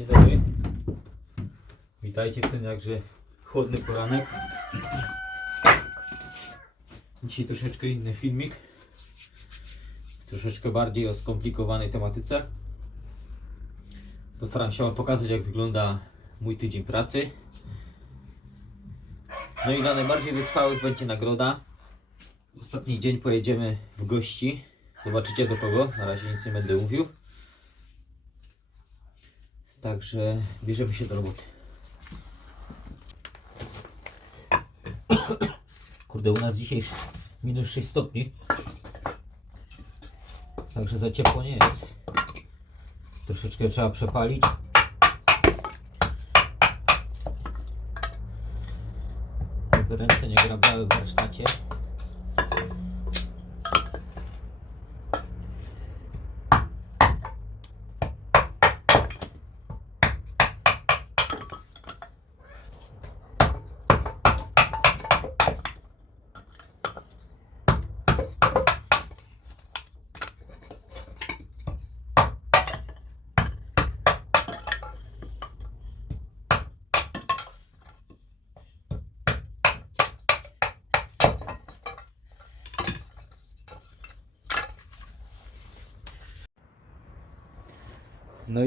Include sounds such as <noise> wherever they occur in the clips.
Dzień dobry. Witajcie w ten jakże chłodny poranek. Dzisiaj troszeczkę inny filmik. Troszeczkę bardziej o skomplikowanej tematyce. Postaram się Wam pokazać jak wygląda mój tydzień pracy. No i dla najbardziej wytrwałych będzie nagroda. Ostatni dzień pojedziemy w gości. Zobaczycie do kogo. Na razie nic nie będę mówił. Także bierzemy się do roboty. Kurde, u nas dzisiaj minus 6 stopni. Także za ciepło nie jest. Troszeczkę trzeba przepalić. Ręce nie grabały w warsztacie.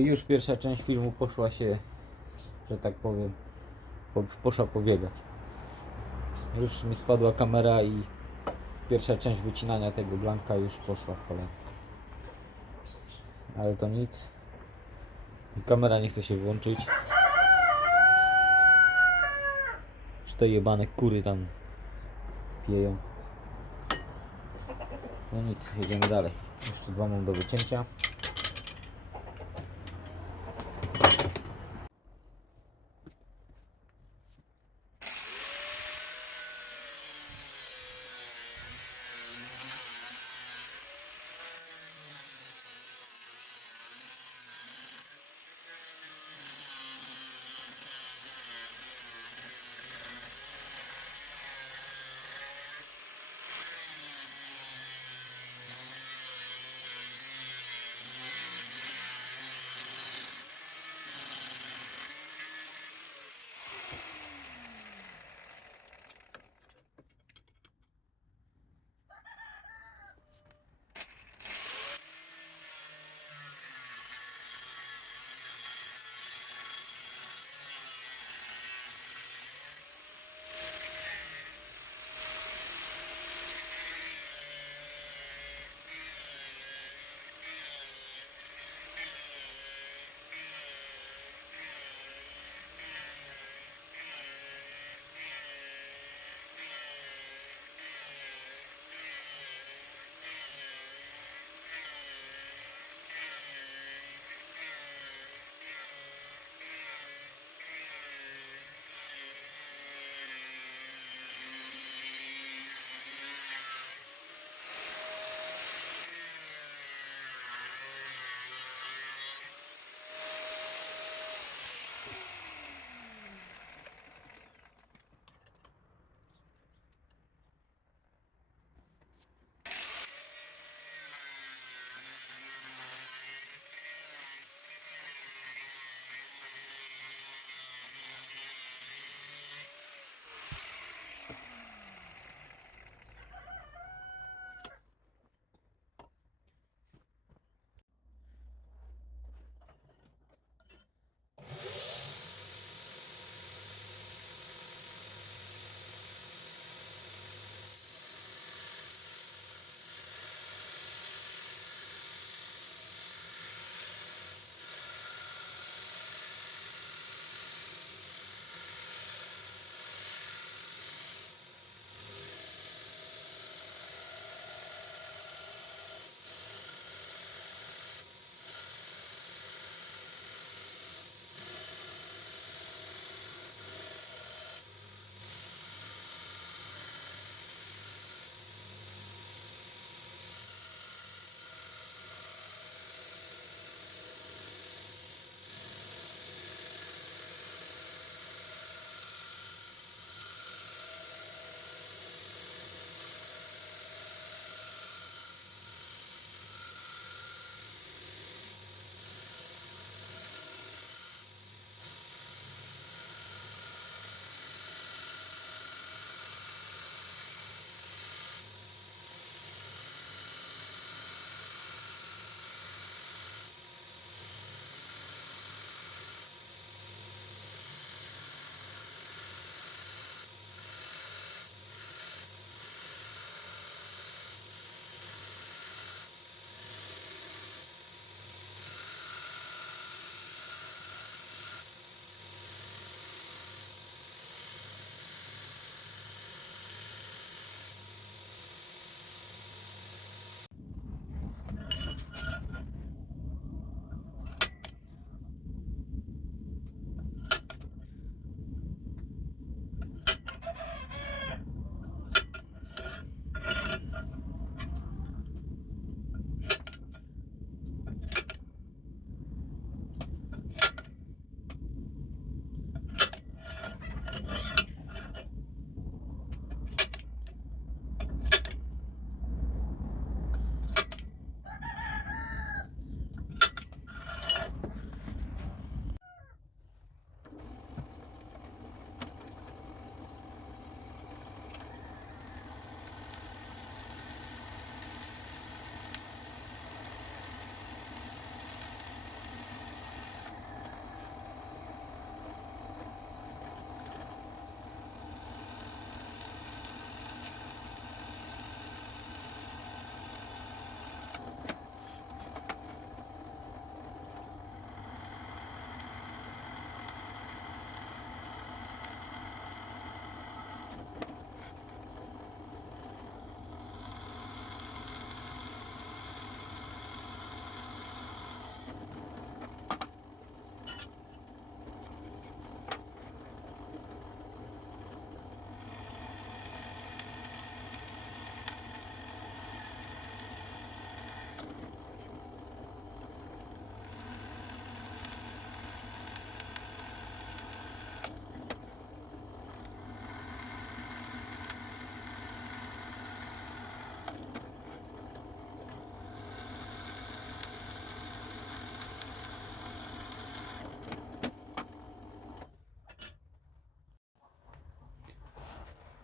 Już pierwsza część filmu poszła się, że tak powiem, po, poszła pobiegać. Już mi spadła kamera i pierwsza część wycinania tego blanka już poszła w kolę. Ale to nic. Kamera nie chce się włączyć. Czy to jebane kury tam pieją. No nic, jedziemy dalej. Jeszcze dwa mam do wycięcia.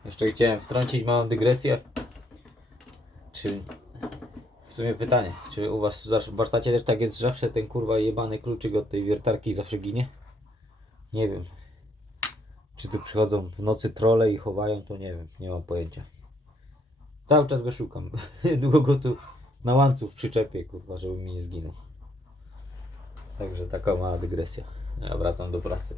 Jeszcze chciałem wtrącić małą dygresję. Czy w sumie pytanie, czy u was w warsztacie też tak jest, że zawsze ten kurwa jebany kluczyk od tej wiertarki zawsze ginie? Nie wiem. Czy tu przychodzą w nocy trole i chowają, to nie wiem, nie mam pojęcia. Cały czas go szukam. <laughs> Długo go tu na łańcuch przyczepię, kurwa, żeby mi nie zginął. Także taka mała dygresja. Ja wracam do pracy.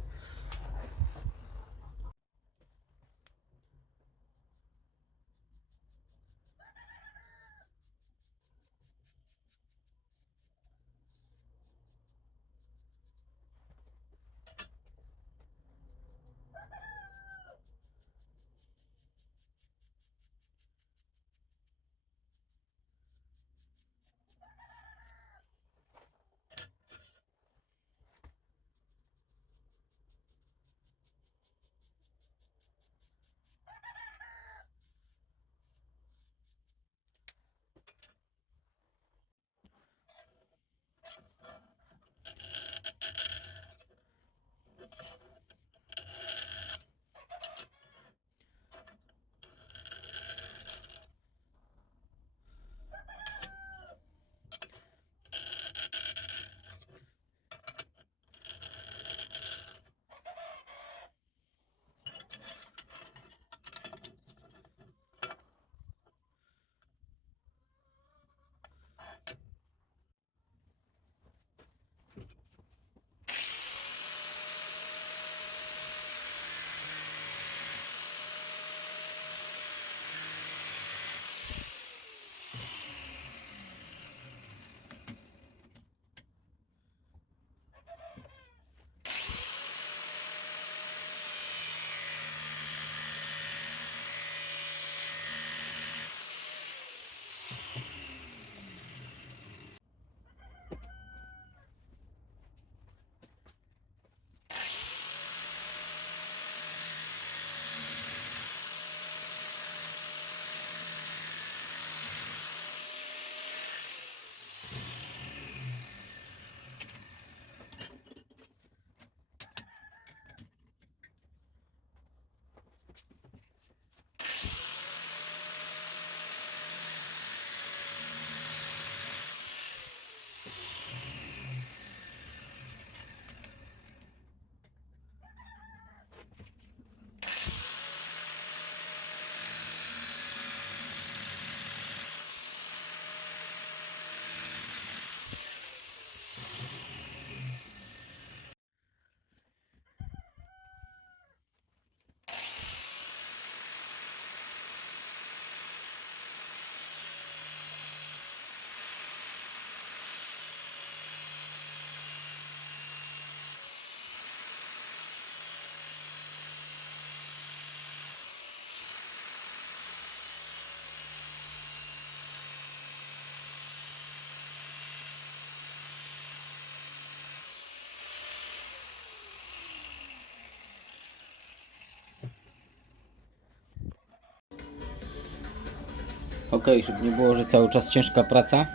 Ok, żeby nie było, że cały czas ciężka praca.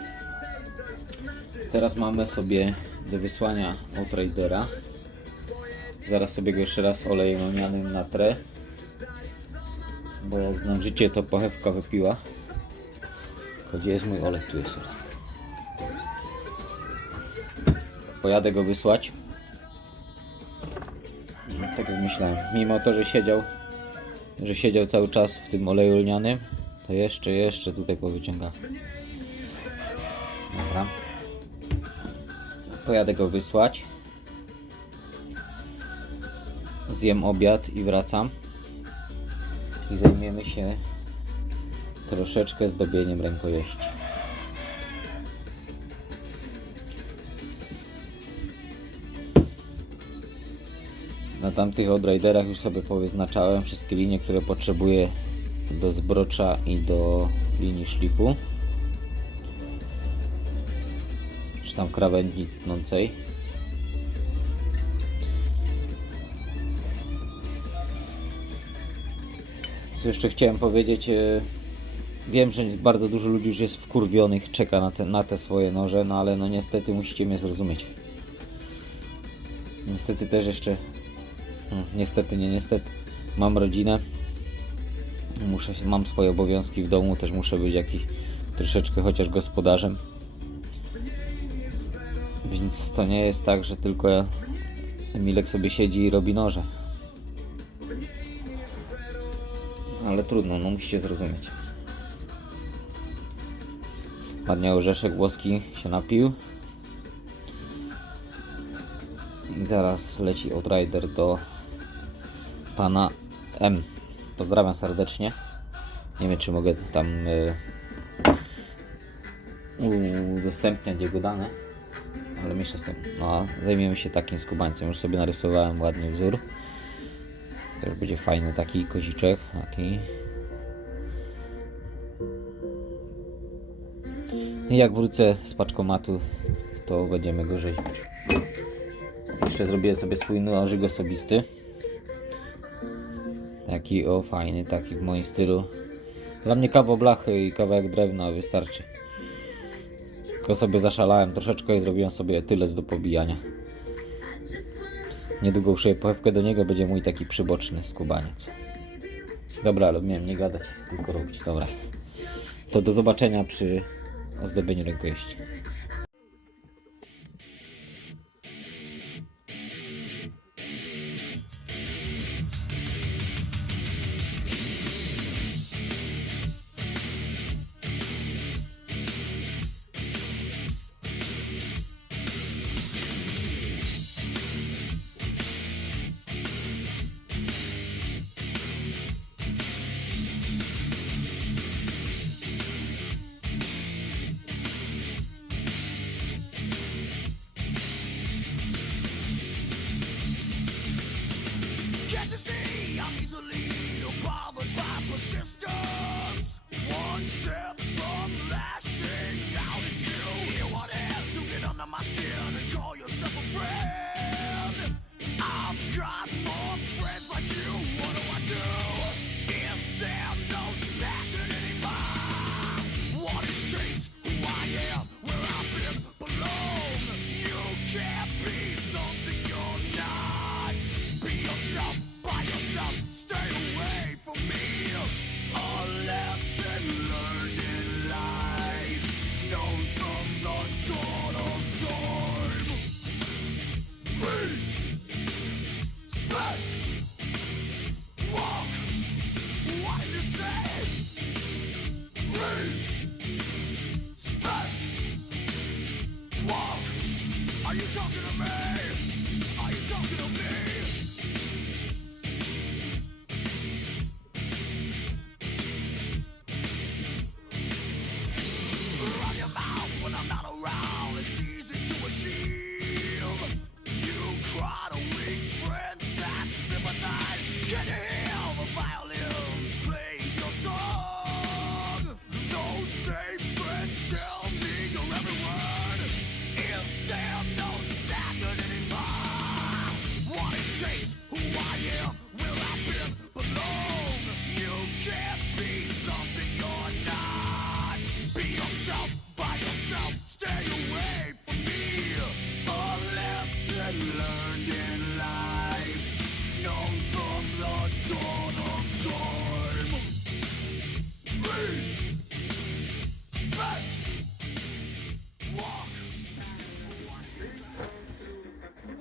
Teraz mamy sobie do wysłania Outridera. Zaraz sobie go jeszcze raz olejem lnianym natrę. Bo jak znam życie, to pochewka wypiła. Tylko Gdzie jest mój olej? Tu jest olej. Pojadę go wysłać. Tak jak myślałem. Mimo to, że siedział, że siedział cały czas w tym oleju lnianym, to jeszcze, jeszcze tutaj powyciąga. Dobra. Pojadę go wysłać. Zjem obiad i wracam. I zajmiemy się troszeczkę zdobieniem rękojeści. Na tamtych Outriderach już sobie powyznaczałem wszystkie linie, które potrzebuję do zbrocza i do linii szlifu. Czy tam krawędzi tnącej. Co jeszcze chciałem powiedzieć? e, Wiem, że bardzo dużo ludzi już jest wkurwionych, czeka na te, na te swoje noże, no ale no niestety musicie mnie zrozumieć. Niestety też jeszcze, hmm, niestety nie niestety, mam rodzinę Muszę, mam swoje obowiązki w domu, też muszę być jakiś troszeczkę chociaż gospodarzem. Więc to nie jest tak, że tylko Emilek sobie siedzi i robi noże. Ale trudno, no musicie zrozumieć. Ładnie orzeszek włoski się napił. I zaraz leci Outrider do pana M. Pozdrawiam serdecznie. Nie wiem, czy mogę tam y, udostępniać jego dane, ale mniejsza z tym. No, zajmiemy się takim skubańcem. Już sobie narysowałem ładnie wzór. Też będzie fajny taki koziczek. Taki. I jak wrócę z paczkomatu, to będziemy go rzeźbić. Jeszcze zrobię sobie swój nożyk osobisty. Taki o fajny, taki w moim stylu. Dla mnie kawał blachy i kawałek drewna wystarczy. Tylko sobie zaszalałem troszeczkę i zrobiłem sobie tylec do pobijania. Niedługo uszyję pochewkę do niego, będzie mój taki przyboczny skubaniec. Dobra, ale miałem nie gadać, tylko robić. Dobra. To do zobaczenia przy ozdobieniu rękojeści.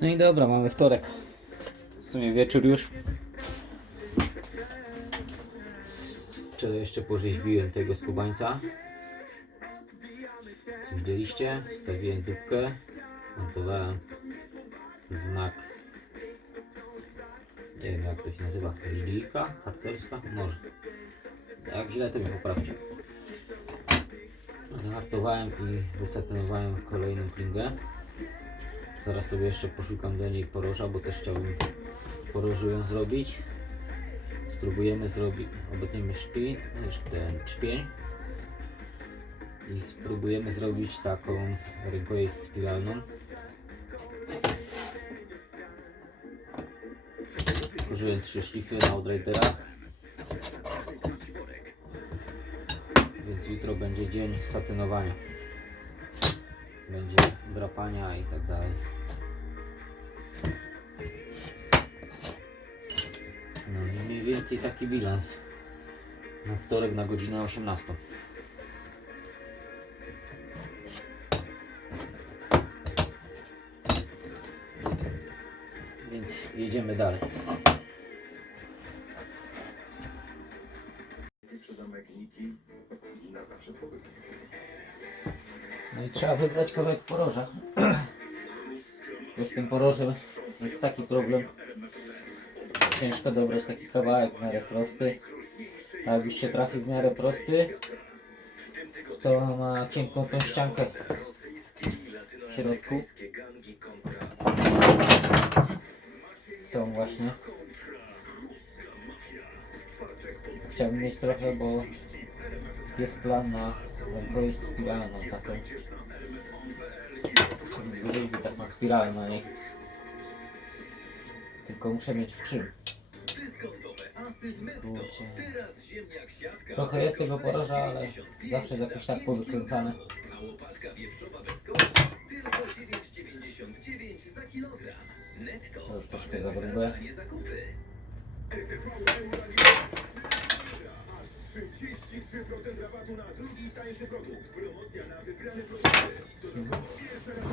No i dobra, mamy wtorek. W sumie wieczór już. Wczoraj jeszcze porzeźbiłem tego skubańca. Co widzieliście? Wstawiłem dupkę. Montowałem znak. Nie wiem jak to się nazywa. Lilijka? Harcerska? Może. Jak źle to mnie poprawcie. Zahartowałem i wysetynowałem kolejną klingę. Zaraz sobie jeszcze poszukam do niej poroża, bo też chciałbym porożu ją zrobić. Spróbujemy zrobić, obetniemy szpi, ten czpień i spróbujemy zrobić taką rękojeść spiralną. Użyłem trzy szlify na Outriderach. Więc jutro będzie dzień satynowania. Będzie drapania i tak dalej. Więcej taki bilans. Na wtorek na godzinę 18. Więc jedziemy dalej. No i trzeba wybrać kawałek poroża. <clears throat> Bo z tym porożem jest taki problem. Ciężko dobrać taki kawałek w miarę prosty. A jak już się trafi w miarę prosty, to ma cienką tą ściankę w środku. Tą właśnie. Chciałbym mieć trochę, bo jest plan na rękojeść spiralną taką. Czyli tak na spiralę na niej. Tylko muszę mieć w czym. Kurczę. Trochę jest tego poroża, ale zawsze jest jakoś tak powykręcane. To już troszkę za grube.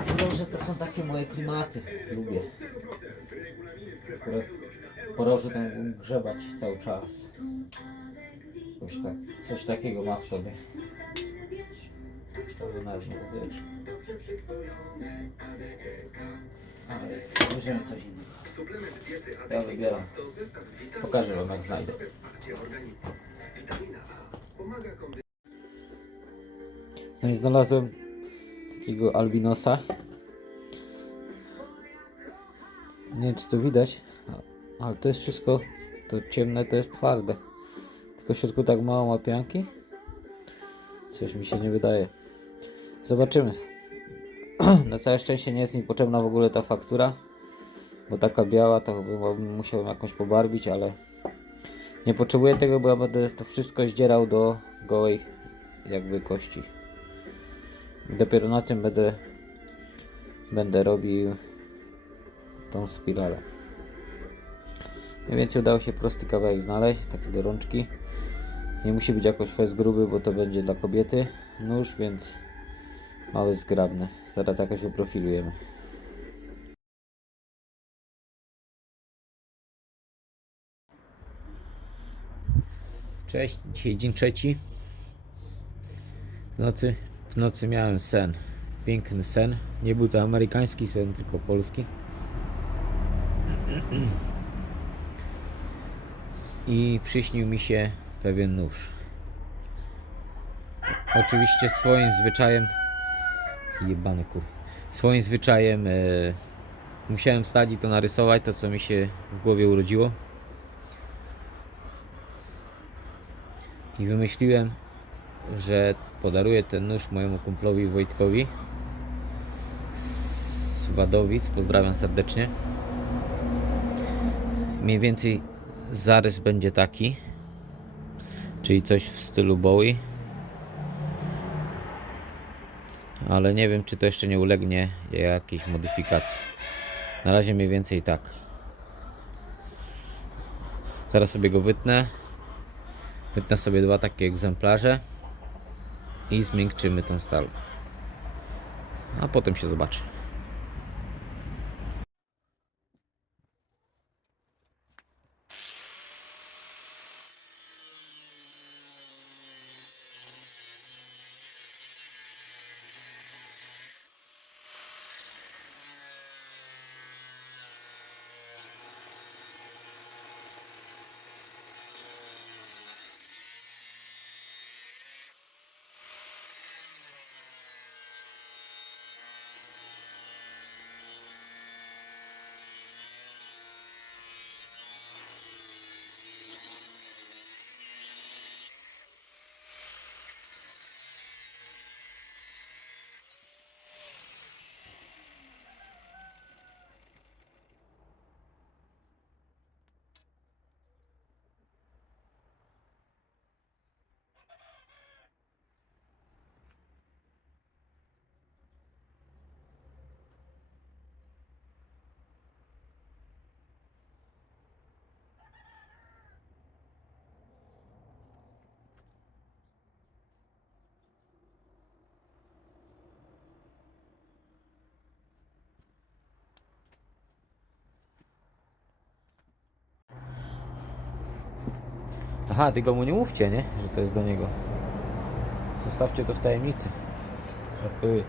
Poroże to są takie moje klimaty. Lubię. Które poroże mógłbym grzebać cały czas. Coś, tak, coś takiego ma w sobie. To nie powiedzieć. Ale bierzemy coś innego. Ja wybieram. Pokażę wam jak znajdę. No i znalazłem takiego albinosa. Nie wiem czy to widać, ale to jest wszystko, to ciemne to jest twarde. Tylko w środku tak mało ma pianki. Coś mi się nie wydaje. Zobaczymy. <clears throat> Na całe szczęście nie jest mi potrzebna w ogóle ta faktura. Bo taka biała to chyba bym musiał ją jakąś pobarwić, ale nie potrzebuję tego, bo ja będę to wszystko zdzierał do gołej jakby kości. Dopiero na tym będę będę robił tą spiralę. Mniej więcej udało się prosty kawałek znaleźć, taki do rączki. Nie musi być jakoś fest gruby, bo to będzie dla kobiety nóż, więc mały zgrabny. Zaraz jakoś wyprofilujemy. Cześć, dzisiaj dzień trzeci. W nocy, w nocy miałem sen. Piękny sen. Nie był to amerykański sen, tylko polski. <clears throat> I przyśnił mi się pewien nóż. Oczywiście swoim zwyczajem. Jebany kur. Swoim zwyczajem e, musiałem wstać i to narysować, to co mi się w głowie urodziło. I wymyśliłem, że podaruję ten nóż mojemu kumplowi Wojtkowi z Wadowic. Pozdrawiam serdecznie. Mniej więcej zarys będzie taki, czyli coś w stylu Bowie. Ale nie wiem, czy to jeszcze nie ulegnie jakiejś modyfikacji. Na razie mniej więcej tak. Zaraz sobie go wytnę. Wytnę sobie dwa takie egzemplarze i zmiękczymy tą stal. A potem się zobaczy. Aha, tylko mu nie mówcie, nie? Że to jest do niego. Zostawcie to w tajemnicy. Żartuję.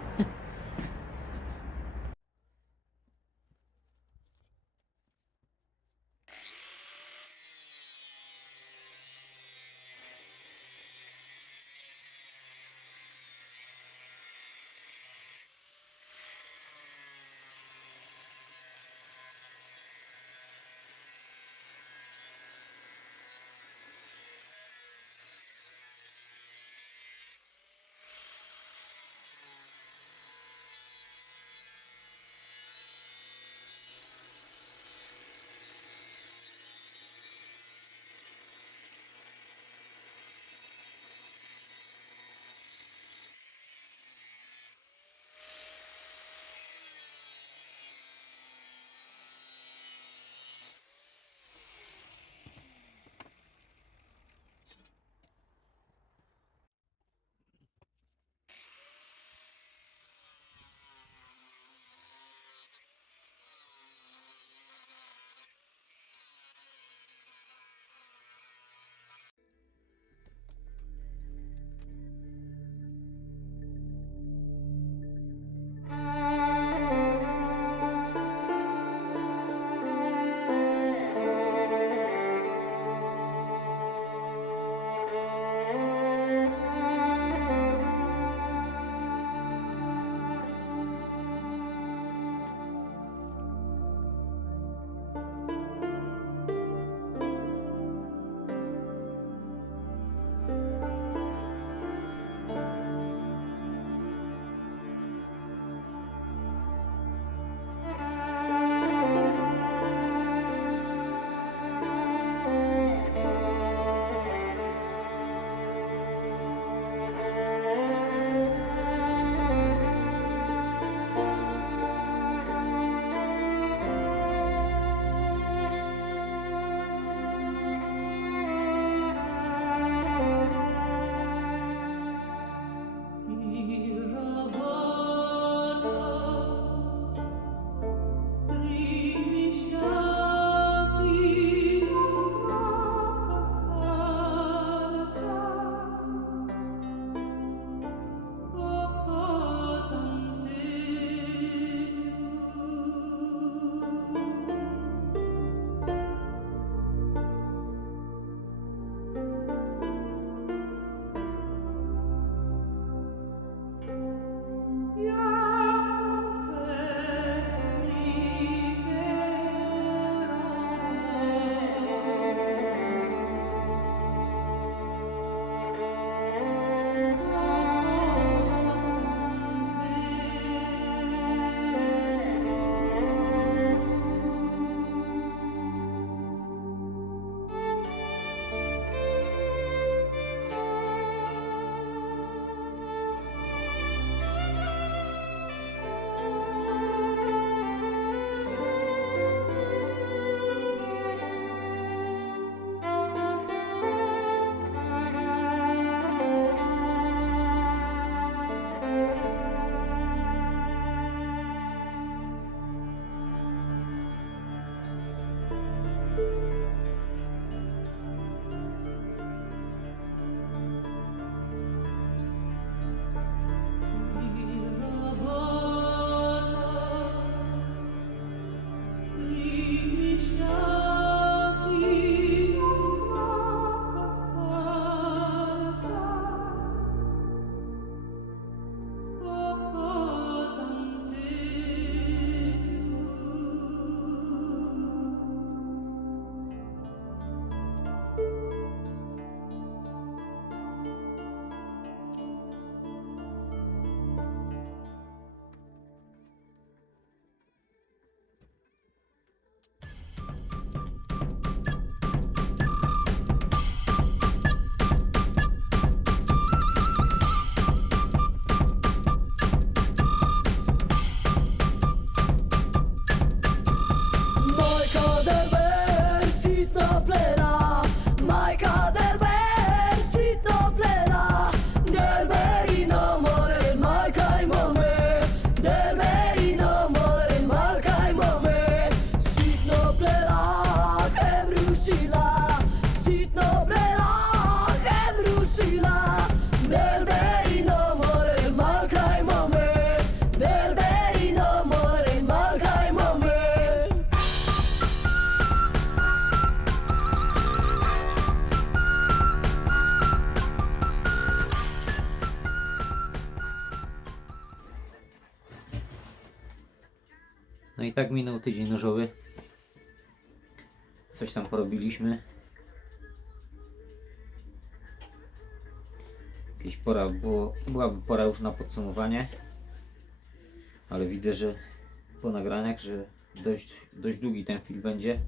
Tydzień nożowy. Coś tam porobiliśmy. Jakieś pora było, byłaby pora już na podsumowanie. Ale widzę, że po nagraniach, że dość, dość długi ten film będzie.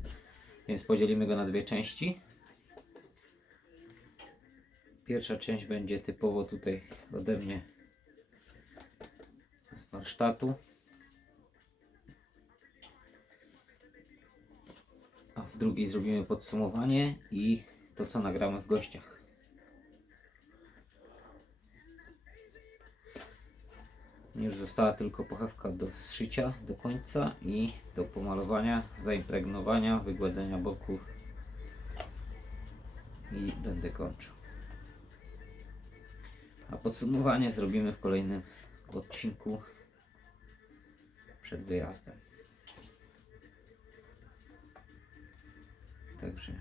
Więc podzielimy go na dwie części. Pierwsza część będzie typowo tutaj ode mnie z warsztatu. W drugiej zrobimy podsumowanie i to co nagramy w gościach. Już została tylko pochewka do zszycia do końca i do pomalowania, zaimpregnowania, wygładzenia boków i będę kończył. A podsumowanie zrobimy w kolejnym odcinku przed wyjazdem. Także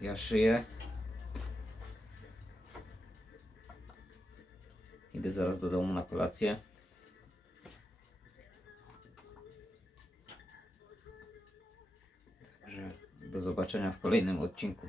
ja szyję. Idę zaraz do domu na kolację. Także do zobaczenia w kolejnym odcinku.